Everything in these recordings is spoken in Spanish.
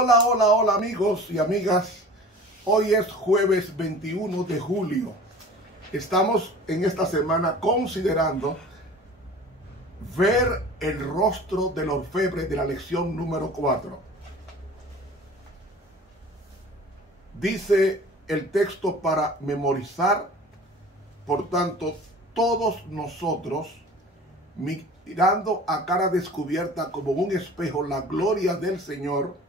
Hola, hola, hola amigos y amigas. Hoy es jueves 21 de julio. Estamos en esta semana considerando ver el rostro del orfebre de la lección número 4. Dice el texto para memorizar, por tanto, todos nosotros, mirando a cara descubierta como un espejo la gloria del Señor,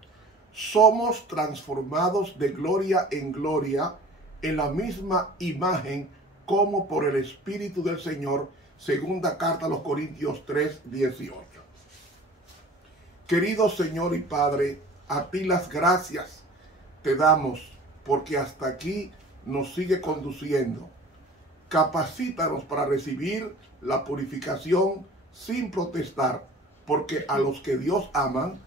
somos transformados de gloria en gloria en la misma imagen como por el Espíritu del Señor. Segunda carta a los Corintios 3:18. Querido Señor y Padre, a ti las gracias te damos porque hasta aquí nos sigue conduciendo. Capacítanos para recibir la purificación sin protestar, porque a los que Dios aman,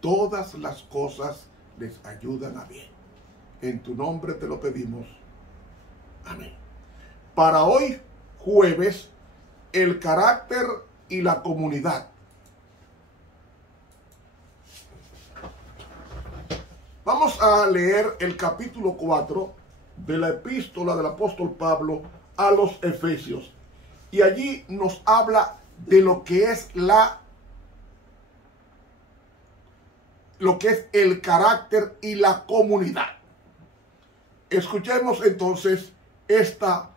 todas las cosas les ayudan a bien. En tu nombre te lo pedimos. Amén. Para hoy, jueves, el carácter y la comunidad. Vamos a leer el capítulo 4 de la epístola del apóstol Pablo a los Efesios. Y allí nos habla de lo que es el carácter y la comunidad. Escuchemos entonces esta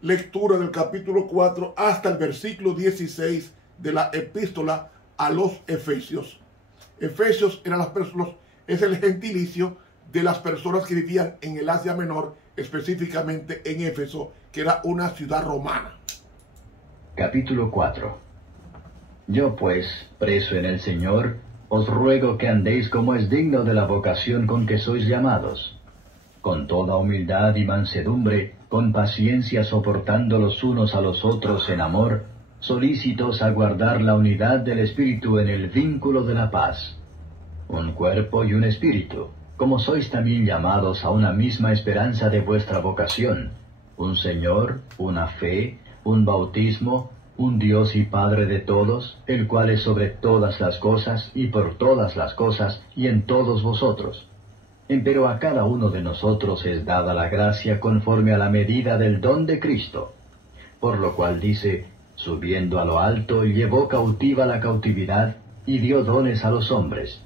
lectura del capítulo 4 hasta el versículo 16 de la epístola a los Efesios. Efesios eran las personas, es el gentilicio de las personas que vivían en el Asia Menor, específicamente en Éfeso, que era una ciudad romana. Capítulo 4. Yo pues, preso en el Señor, os ruego que andéis como es digno de la vocación con que sois llamados, con toda humildad y mansedumbre, con paciencia soportando los unos a los otros en amor, solícitos a guardar la unidad del Espíritu en el vínculo de la paz. Un cuerpo y un espíritu, como sois también llamados a una misma esperanza de vuestra vocación, un Señor, una fe, un bautismo, un Dios y Padre de todos, el cual es sobre todas las cosas, y por todas las cosas, y en todos vosotros. Empero a cada uno de nosotros es dada la gracia conforme a la medida del don de Cristo. Por lo cual dice, subiendo a lo alto, llevó cautiva la cautividad, y dio dones a los hombres.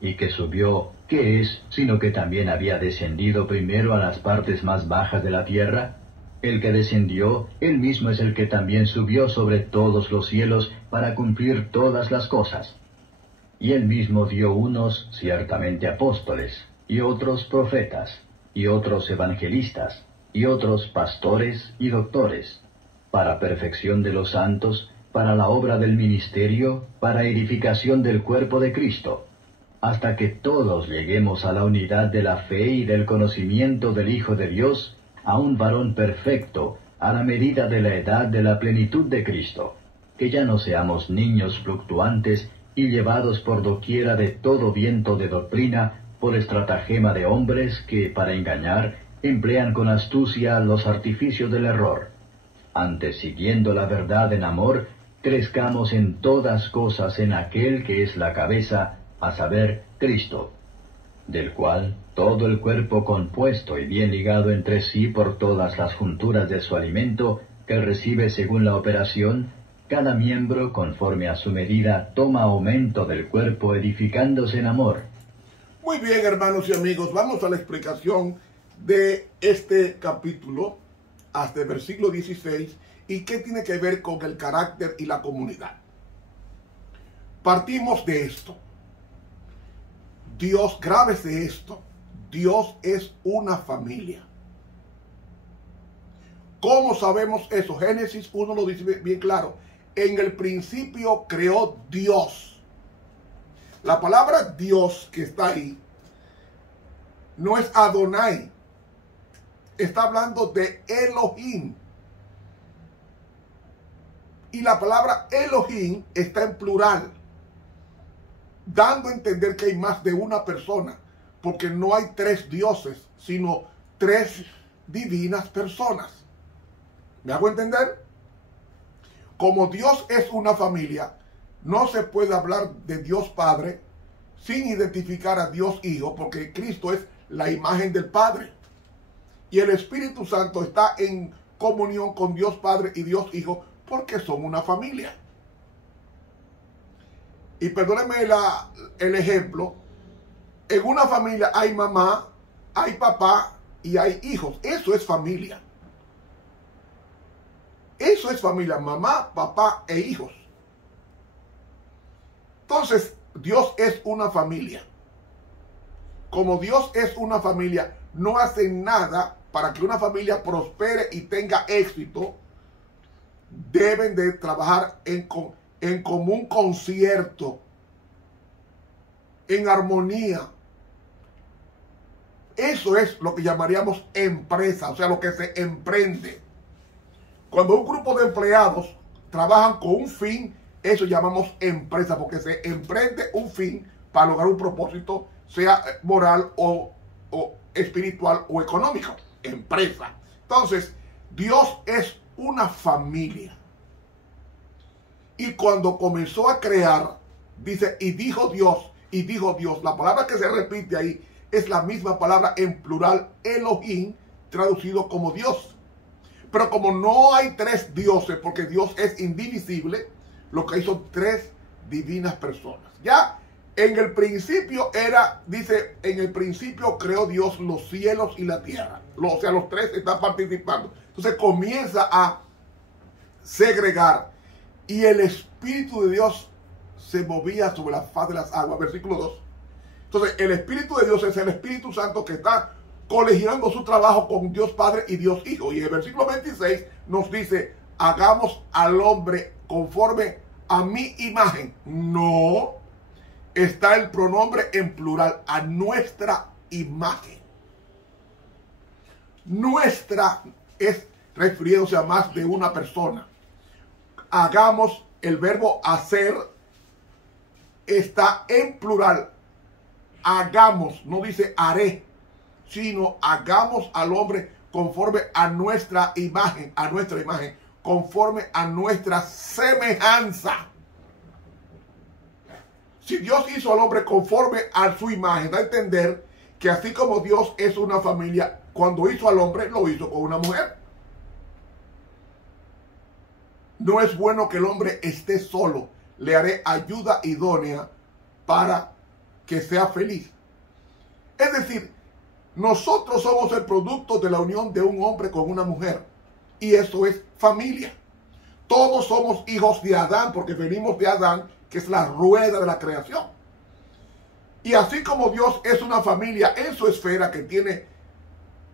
Y que subió, ¿qué es, sino que también había descendido primero a las partes más bajas de la tierra? El que descendió, él mismo es el que también subió sobre todos los cielos para cumplir todas las cosas. Y él mismo dio unos ciertamente apóstoles, y otros profetas, y otros evangelistas, y otros pastores y doctores, para perfección de los santos, para la obra del ministerio, para edificación del cuerpo de Cristo, hasta que todos lleguemos a la unidad de la fe y del conocimiento del Hijo de Dios, a un varón perfecto, a la medida de la edad de la plenitud de Cristo, que ya no seamos niños fluctuantes y llevados por doquiera de todo viento de doctrina, por estratagema de hombres que, para engañar, emplean con astucia los artificios del error. Antes, siguiendo la verdad en amor, crezcamos en todas cosas en aquel que es la cabeza, a saber, Cristo, del cual todo el cuerpo compuesto y bien ligado entre sí por todas las junturas de su alimento, que recibe según la operación, cada miembro, conforme a su medida, toma aumento del cuerpo, edificándose en amor. Muy bien, hermanos y amigos, vamos a la explicación de este capítulo hasta el versículo 16 y qué tiene que ver con el carácter y la comunidad. Partimos de esto. Dios, grábese esto, Dios es una familia. ¿Cómo sabemos eso? Génesis 1 lo dice bien claro. En el principio creó Dios. La palabra Dios que está ahí no es Adonai. Está hablando de Elohim. Y la palabra Elohim está en plural, dando a entender que hay más de una persona, porque no hay tres dioses, sino tres divinas personas. ¿Me hago entender? Como Dios es una familia, no se puede hablar de Dios Padre, sin identificar a Dios Hijo, porque Cristo es la imagen del Padre. Y el Espíritu Santo está en comunión con Dios Padre y Dios Hijo, porque son una familia. Y perdónenme el ejemplo, en una familia hay mamá, hay papá y hay hijos. Eso es familia. Eso es familia, mamá, papá e hijos. Entonces, Dios es una familia. Como Dios es una familia, no hace nada para que una familia prospere y tenga éxito. Deben de trabajar en común concierto, en armonía. Eso es lo que llamaríamos empresa, o sea, lo que se emprende. Cuando un grupo de empleados trabajan con un fin, eso llamamos empresa, porque se emprende un fin para lograr un propósito, sea moral o espiritual o económico. Empresa. Entonces, Dios es una familia. Y cuando comenzó a crear, dice, y dijo Dios, la palabra que se repite ahí es la misma palabra en plural, Elohim, traducido como Dios. Pero como no hay tres dioses, porque Dios es indivisible, lo que hay son tres divinas personas. Ya en el principio dice, en el principio creó Dios los cielos y la tierra. O sea, los tres están participando. Entonces comienza a segregar y el Espíritu de Dios se movía sobre la faz de las aguas. Versículo 2. Entonces el Espíritu de Dios es el Espíritu Santo que está colegiando su trabajo con Dios Padre y Dios Hijo. Y el versículo 26 nos dice, hagamos al hombre conforme a mi imagen. No, está el pronombre en plural, a nuestra imagen. Nuestra es refiriéndose a más de una persona. Hagamos, el verbo hacer está en plural. Hagamos, no dice haré, sino hagamos al hombre conforme a nuestra imagen, conforme a nuestra semejanza. Si Dios hizo al hombre conforme a su imagen, da a entender que así como Dios es una familia, cuando hizo al hombre, lo hizo con una mujer. No es bueno que el hombre esté solo. Le haré ayuda idónea para que sea feliz. Es decir, nosotros somos el producto de la unión de un hombre con una mujer. Y eso es familia. Todos somos hijos de Adán, porque venimos de Adán, que es la rueda de la creación. Y así como Dios es una familia en su esfera que tiene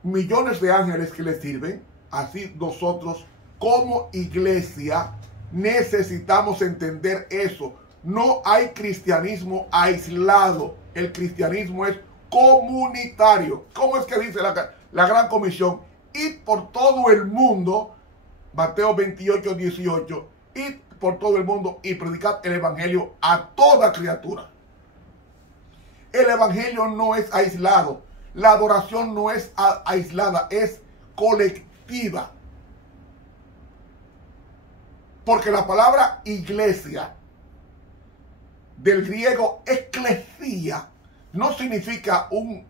millones de ángeles que le sirven, así nosotros como iglesia necesitamos entender eso. No hay cristianismo aislado. El cristianismo es comunitario. ¿Cómo es que dice la Gran Comisión? Id por todo el mundo, Mateo 28, 18, id por todo el mundo y predicad el evangelio a toda criatura. El evangelio no es aislado. La adoración no es aislada, es colectiva. Porque la palabra iglesia, del griego eclesia, no significa un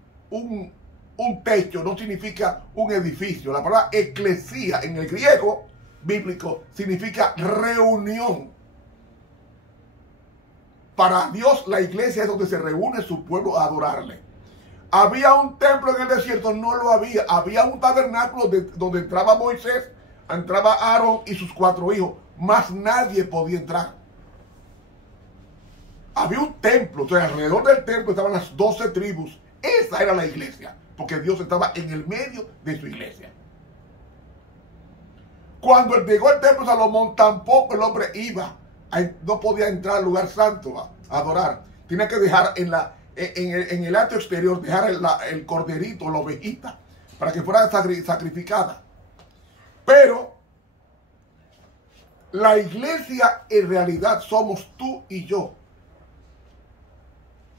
techo, no significa un edificio. La palabra eclesia en el griego bíblico significa reunión. Para Dios la iglesia es donde se reúne su pueblo a adorarle. ¿Había un templo en el desierto? No lo había. Había un tabernáculo donde entraba Moisés, entraba Aarón y sus 4 hijos. Más nadie podía entrar. Había un templo, o sea, alrededor del templo estaban las 12 tribus. Esa era la iglesia, porque Dios estaba en el medio de su iglesia. Cuando llegó el templo de Salomón, tampoco el hombre no podía entrar al lugar santo a adorar. Tenía que dejar en el atrio exterior, dejar el corderito, la ovejita, para que fuera sacrificada. Pero la iglesia en realidad somos tú y yo.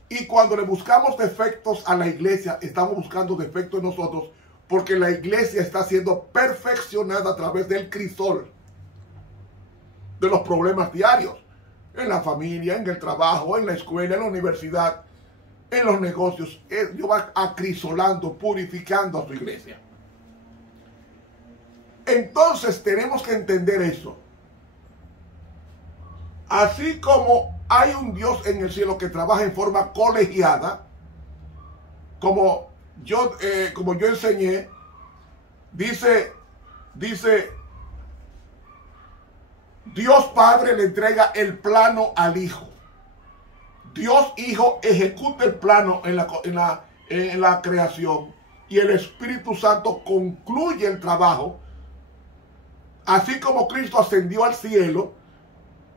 Y cuando le buscamos defectos a la iglesia, estamos buscando defectos en nosotros, porque la iglesia está siendo perfeccionada a través del crisol de los problemas diarios, en la familia, en el trabajo, en la escuela, en la universidad. en los negocios. Dios va acrisolando, purificando a su iglesia. Entonces tenemos que entender eso. Así como hay un Dios en el cielo que trabaja en forma colegiada, como yo enseñé, dice, Dios Padre le entrega el plano al Hijo. Dios Hijo ejecuta el plano en la creación y el Espíritu Santo concluye el trabajo. Así como Cristo ascendió al cielo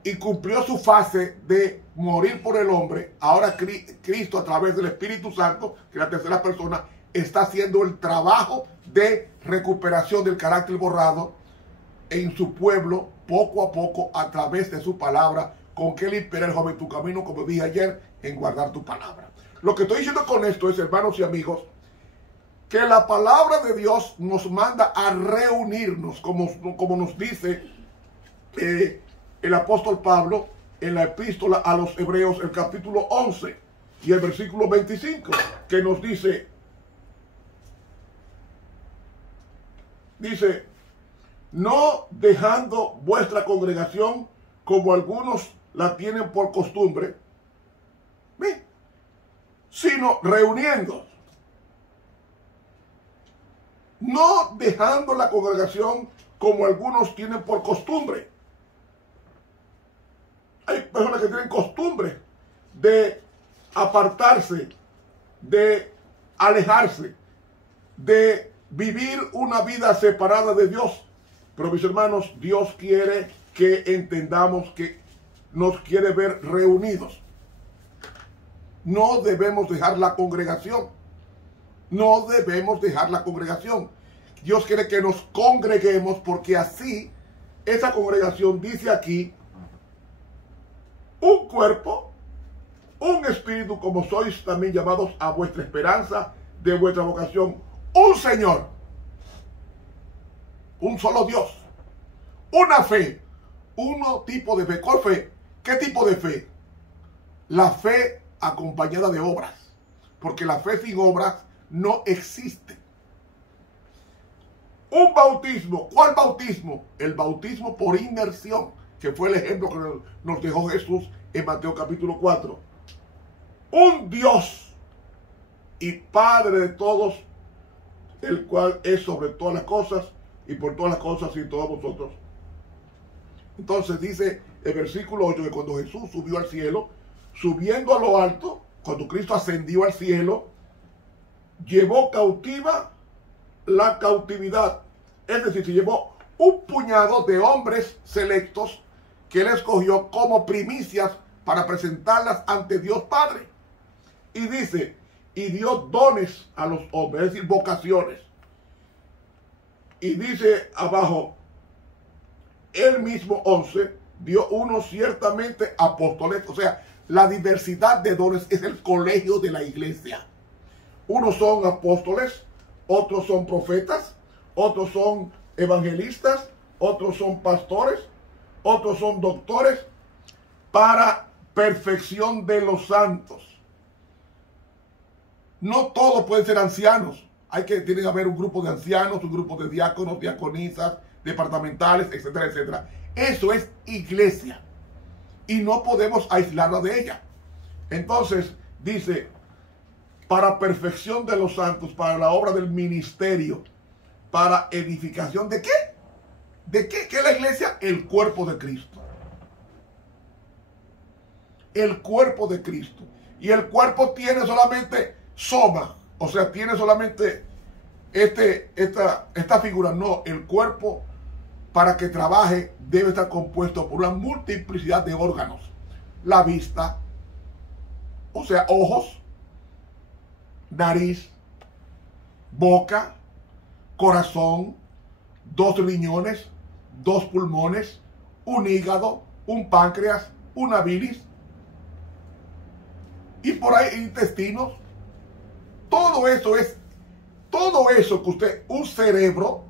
y cumplió su fase de morir por el hombre, ahora Cristo a través del Espíritu Santo, que es la tercera persona, está haciendo el trabajo de recuperación del carácter borrado en su pueblo, poco a poco, a través de su palabra, con que limpiará el joven tu camino, como dije ayer, en guardar tu palabra. Lo que estoy diciendo con esto es, hermanos y amigos, que la palabra de Dios nos manda a reunirnos, como nos dice el apóstol Pablo en la epístola a los Hebreos, el capítulo 11 y el versículo 25, que nos dice, no dejando vuestra congregación como algunos la tienen por costumbre, sino reuniendo. No dejando la congregación como algunos tienen por costumbre. Hay personas que tienen costumbre de apartarse, de alejarse, de vivir una vida separada de Dios. Pero mis hermanos, Dios quiere que entendamos que nos quiere ver reunidos. No debemos dejar la congregación. No debemos dejar la congregación. Dios quiere que nos congreguemos, porque así esa congregación, dice aquí, un cuerpo, un espíritu, como sois también llamados a vuestra esperanza de vuestra vocación, un Señor, un solo Dios, una fe, un tipo de fe. ¿Cuál fe? ¿Qué tipo de fe? La fe acompañada de obras, porque la fe sin obras no existe. Un bautismo. ¿Cuál bautismo? El bautismo por inmersión, que fue el ejemplo que nos dejó Jesús en Mateo capítulo 4. Un Dios y Padre de todos, el cual es sobre todas las cosas y por todas las cosas y todos vosotros. Entonces dice el versículo 8 que cuando Jesús subió al cielo, subiendo a lo alto, cuando Cristo ascendió al cielo, llevó cautiva la cautividad. Es decir, se llevó un puñado de hombres selectos que él escogió como primicias para presentarlas ante Dios Padre. Y dice, y dio dones a los hombres, es decir, vocaciones. Y dice abajo, él mismo 11, dio unos ciertamente apóstoles. O sea, la diversidad de dones es el colegio de la iglesia. Unos son apóstoles, otros son profetas, otros son evangelistas, otros son pastores, otros son doctores, para perfección de los santos. No todos pueden ser ancianos. Tiene que haber un grupo de ancianos, un grupo de diáconos, diaconisas, departamentales, etcétera, etcétera. Eso es iglesia. Y no podemos aislarla de ella. Entonces, dice, para perfección de los santos, para la obra del ministerio, para edificación de qué? ¿De qué? ¿Qué es la iglesia? El cuerpo de Cristo. El cuerpo de Cristo. Y el cuerpo tiene solamente soma, o sea, tiene solamente esta figura. No, el cuerpo, para que trabaje, debe estar compuesto por una multiplicidad de órganos. La vista, o sea, ojos, nariz, boca, corazón, 2 riñones, 2 pulmones, un hígado, un páncreas, una bilis, y por ahí intestinos. Todo eso que usted, un cerebro,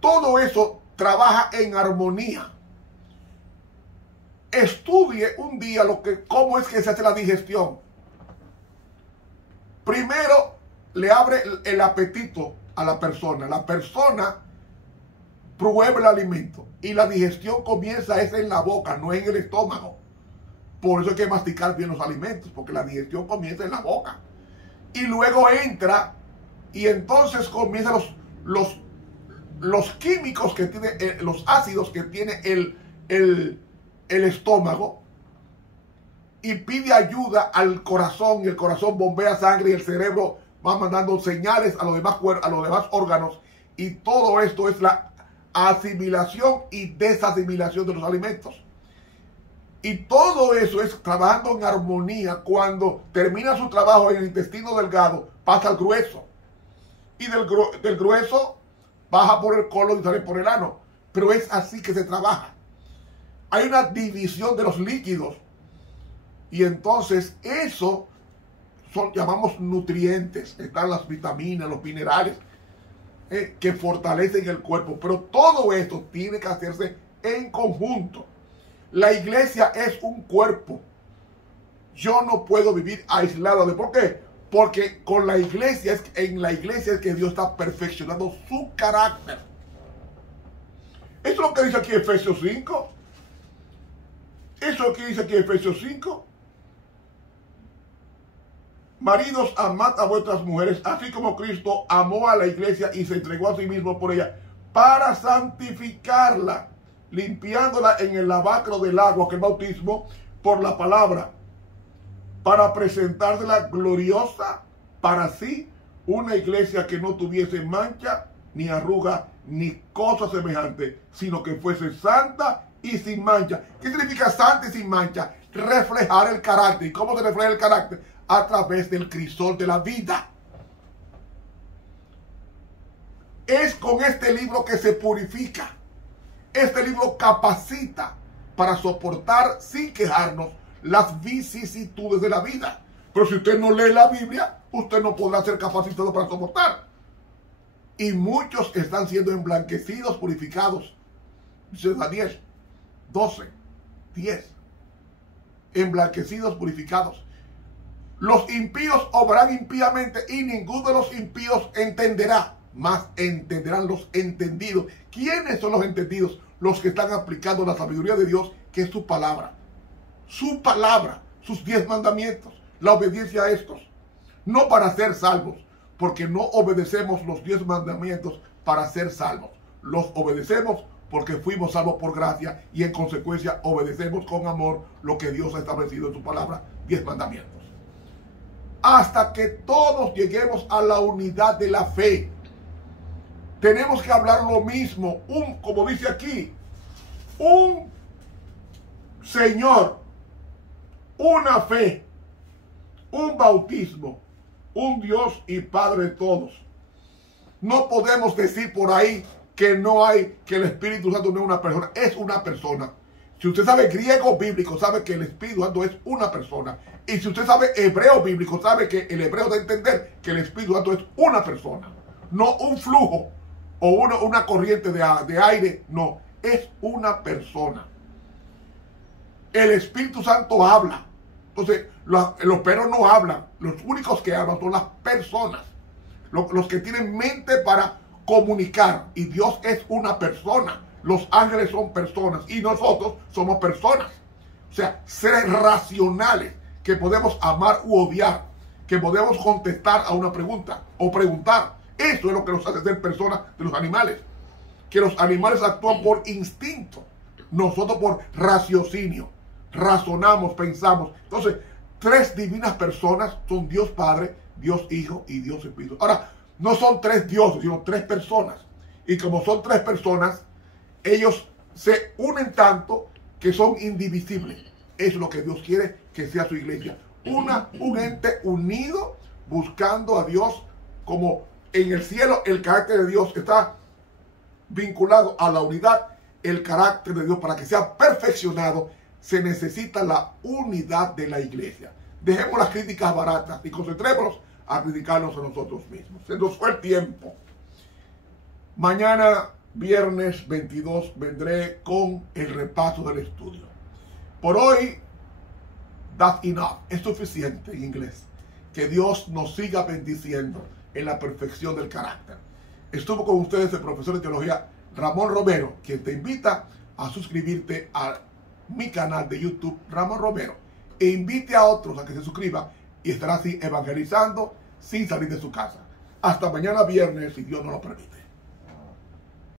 todo eso trabaja en armonía. Estudie un día cómo es que se hace la digestión. Primero, le abre el apetito a la persona. La persona prueba el alimento y la digestión comienza es en la boca, no en el estómago. Por eso hay que masticar bien los alimentos, porque la digestión comienza en la boca. Y luego entra y entonces comienzan los químicos que tiene, los ácidos que tiene el estómago, y pide ayuda al corazón, y el corazón bombea sangre y el cerebro va mandando señales a los demás órganos, y todo esto es la asimilación y desasimilación de los alimentos. Y todo eso es trabajando en armonía. Cuando termina su trabajo en el intestino delgado, pasa al grueso. Y del grueso baja por el colon y sale por el ano. Pero es así que se trabaja. Hay una división de los líquidos. Y entonces eso llamamos nutrientes. Están las vitaminas, los minerales que fortalecen el cuerpo. Pero todo esto tiene que hacerse en conjunto. La iglesia es un cuerpo. Yo no puedo vivir aislado. ¿Por qué? Porque con la iglesia, en la iglesia es que Dios está perfeccionando su carácter. Eso es lo que dice aquí Efesios 5. Eso es lo que dice aquí Efesios 5. Maridos, amad a vuestras mujeres, así como Cristo amó a la iglesia y se entregó a sí mismo por ella, para santificarla, limpiándola en el lavacro del agua, que es el bautismo, por la palabra, para presentársela gloriosa para sí, una iglesia que no tuviese mancha, ni arruga, ni cosa semejante, sino que fuese santa y sin mancha. ¿Qué significa santa y sin mancha? Reflejar el carácter. ¿Y cómo se refleja el carácter? A través del crisol de la vida. Es con este libro que se purifica. Este libro capacita para soportar sin quejarnos las vicisitudes de la vida. Pero si usted no lee la Biblia, usted no podrá ser capacitado para soportar. Y muchos están siendo emblanquecidos, purificados. Dice Daniel 12, 10. Emblanquecidos, purificados. Los impíos obrarán impíamente y ninguno de los impíos entenderá. Más entenderán los entendidos. ¿Quiénes son los entendidos? Los que están aplicando la sabiduría de Dios, que es su palabra. Su palabra, sus 10 mandamientos, la obediencia a estos. No para ser salvos, porque no obedecemos los 10 mandamientos para ser salvos. Los obedecemos porque fuimos salvos por gracia y en consecuencia obedecemos con amor lo que Dios ha establecido en su palabra, 10 mandamientos. Hasta que todos lleguemos a la unidad de la fe. Tenemos que hablar lo mismo, como dice aquí, un Señor, una fe, un bautismo, un Dios y Padre de todos. No podemos decir por ahí que no hay, que el Espíritu Santo no es una persona, es una persona. Si usted sabe griego bíblico, sabe que el Espíritu Santo es una persona. Y si usted sabe hebreo bíblico, sabe que el hebreo da a entender que el Espíritu Santo es una persona, no un flujo o una corriente de aire, no, es una persona. El Espíritu Santo habla. Entonces, los perros no hablan. Los únicos que hablan son las personas. Los que tienen mente para comunicar. Y Dios es una persona. Los ángeles son personas. Y nosotros somos personas. O sea, seres racionales que podemos amar u odiar. Que podemos contestar a una pregunta o preguntar. Eso es lo que nos hace ser personas de los animales. Que los animales actúan por instinto. Nosotros por raciocinio. Razonamos, pensamos. Entonces, 3 divinas personas son Dios Padre, Dios Hijo y Dios Espíritu. Ahora, no son 3 dioses, sino 3 personas. Y como son 3 personas, ellos se unen tanto que son indivisibles. Es lo que Dios quiere que sea su iglesia. Un ente unido buscando a Dios. Como en el cielo el carácter de Dios está vinculado a la unidad, el carácter de Dios para que sea perfeccionado, se necesita la unidad de la iglesia. Dejemos las críticas baratas y concentrémonos a criticarnos a nosotros mismos. Se nos fue el tiempo. Mañana, viernes 22, vendré con el repaso del estudio. Por hoy, that's enough. Es suficiente en inglés. Que Dios nos siga bendiciendo en la perfección del carácter. Estuvo con ustedes el profesor de teología Ramón Romero, quien te invita a suscribirte a mi canal de YouTube Ramón Romero e invite a otros a que se suscriban y estará así evangelizando sin salir de su casa. Hasta mañana viernes, si Dios nos lo permite.